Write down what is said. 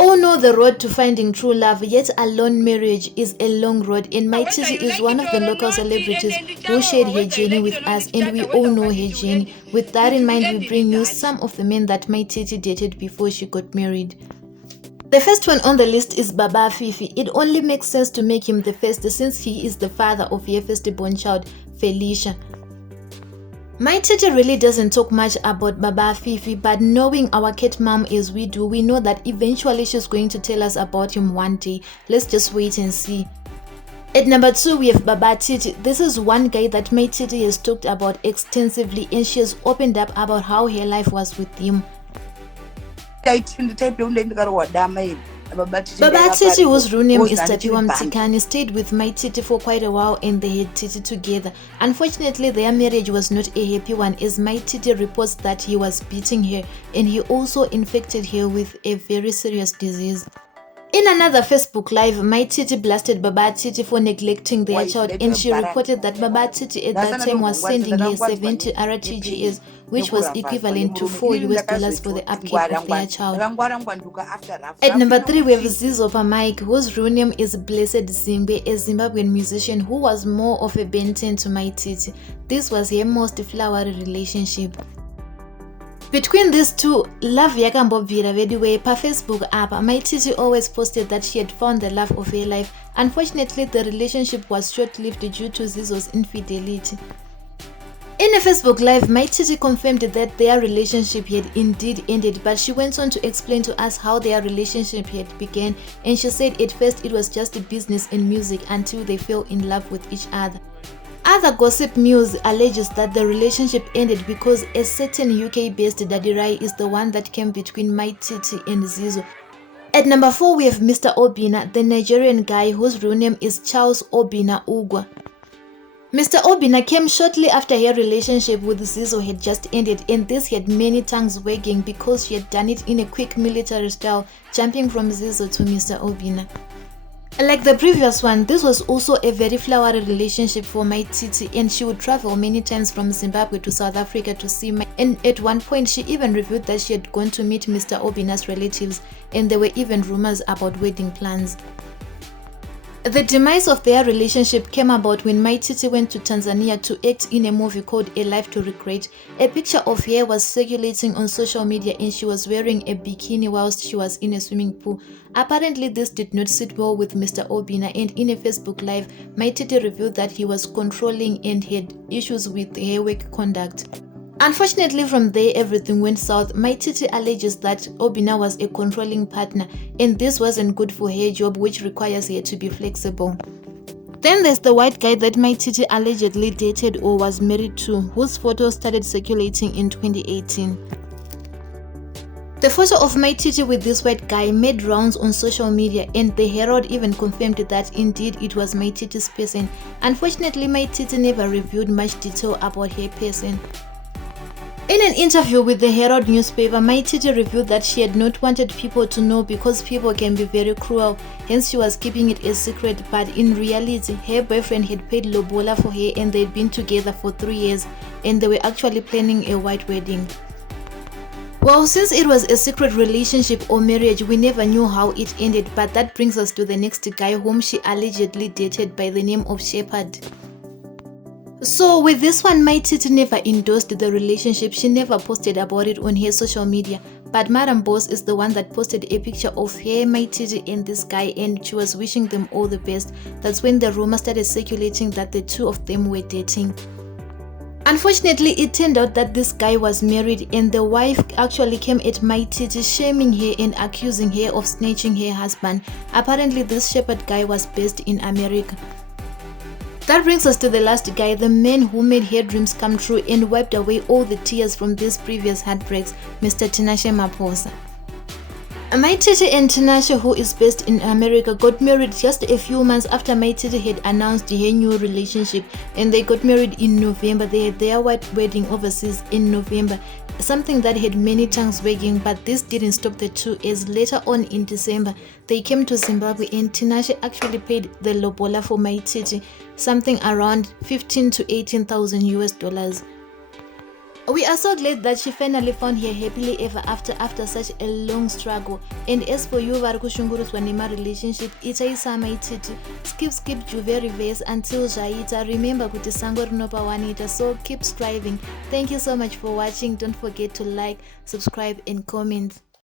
all know the road to finding true love, yet alone marriage is a long road, and Mai Titi is one of the local celebrities who shared her journey with us, and we all know her journey. With that in mind, we bring you some of the men that Mai Titi dated before she got married. The first one on the list is Baba FIFI. It only makes sense to make him the first since he is the father of her firstborn child, Felicia. Mai Titi really doesn't talk much about Baba FIFI, but knowing our cat mom as we do, we know that eventually she's going to tell us about him one day. Let's just wait and see. At number 2, we have Baba Titi. This is one guy that Mai Titi has talked about extensively, and she has opened up about how her life was with him. Baba Titi, whose real name is Tapiwa Mtikani, stayed with Mai Titi for quite a while and they had Titi together. Unfortunately, their marriage was not a happy one, as Mai Titi reports that he was beating her and he also infected her with a very serious disease. In another Facebook Live, Mai Titi blasted Baba Titi for neglecting their child, and she reported that Baba Titi at that time was sending her 70 RTGS, which was equivalent to $4 for the upkeep of their child. At number 3, we have ZIZOE PAMYK, whose real name is Blessed Zimbe, a Zimbabwean musician who was more of a Ben 10 to Mai Titi. This was her most flowery relationship. Between these two, love yakambobvira vediwe pa Facebook apa. Mai Titi always posted that she had found the love of her life. Unfortunately, the relationship was short-lived due to ZIZOE's infidelity. In a Facebook Live, Mai Titi confirmed that their relationship had indeed ended, but she went on to explain to us how their relationship had begun, and she said at first it was just a business and music until they fell in love with each other. Other gossip news alleges that the relationship ended because a certain UK-based Daddy Rai is the one that came between Mai Titi and ZIZOE. At number 4, we have Mr. Obina, the Nigerian guy whose real name is Charles Obina Ugwa. Mr. Obina came shortly after her relationship with ZIZOE had just ended, and this had many tongues wagging because she had done it in a quick military style, jumping from ZIZOE to Mr. Obina. Like the previous one, this was also a very flowery relationship for Mai Titi, and she would travel many times from Zimbabwe to South Africa to see Mai. And at one point, she even revealed that she had gone to meet Mr. Obina's relatives, and there were even rumors about wedding plans. The demise of their relationship came about when Mai Titi went to Tanzania to act in a movie called A Life to Regret. A picture of her was circulating on social media and she was wearing a bikini whilst she was in a swimming pool. Apparently, this did not sit well with Mr. Obina, and in a Facebook Live, Mai Titi revealed that he was controlling and had issues with her work conduct. Unfortunately, from there everything went south. Mai Titi alleges that Obina was a controlling partner, and this wasn't good for her job, which requires her to be flexible. Then there's the white guy that Mai Titi allegedly dated or was married to, whose photo started circulating in 2018. The photo of Mai Titi with this white guy made rounds on social media, and the Herald even confirmed that indeed it was Mai Titi's person. Unfortunately, Mai Titi never revealed much detail about her person. In an interview with the Herald newspaper, Mai Titi revealed that she had not wanted people to know because people can be very cruel, hence she was keeping it a secret, but in reality, her boyfriend had paid lobola for her and they'd been together for 3 years, and they were actually planning a white wedding. Well, since it was a secret relationship or marriage, we never knew how it ended, but that brings us to the next guy whom she allegedly dated by the name of Shepherd. So with this one, Mai Titi never endorsed the relationship. She never posted about it on her social media, but Madam Boss is the one that posted a picture of her, Mai Titi and this guy, and she was wishing them all the best. That's when the rumor started circulating that the two of them were dating. Unfortunately, it turned out that this guy was married, and the wife actually came at Mai Titi, shaming her and accusing her of snatching her husband. Apparently, this Shepherd guy was based in America. That brings us to the last guy, the man who made her dreams come true and wiped away all the tears from these previous heartbreaks, Mr. TINASHE MAPHOSA. Mai Titi and TINASHE, who is based in America, got married just a few months after Mai Titi had announced her new relationship, and they got married in November. They had their white wedding overseas in November, something that had many tongues wagging, but this didn't stop the two, as later on in December they came to Zimbabwe and TINASHE actually paid the lobola for Mai Titi, something around 15,000 to 18,000 US dollars. We are so glad that she finally found her happily ever after such a long struggle. And as for you vari kushungurudzwa nema relationship, ichaisa Mai Titi. Skip juve reverse until zvaita. Remember kuti sango rinopa wanita, so keep striving. Thank you so much for watching. Don't forget to like, subscribe and comment.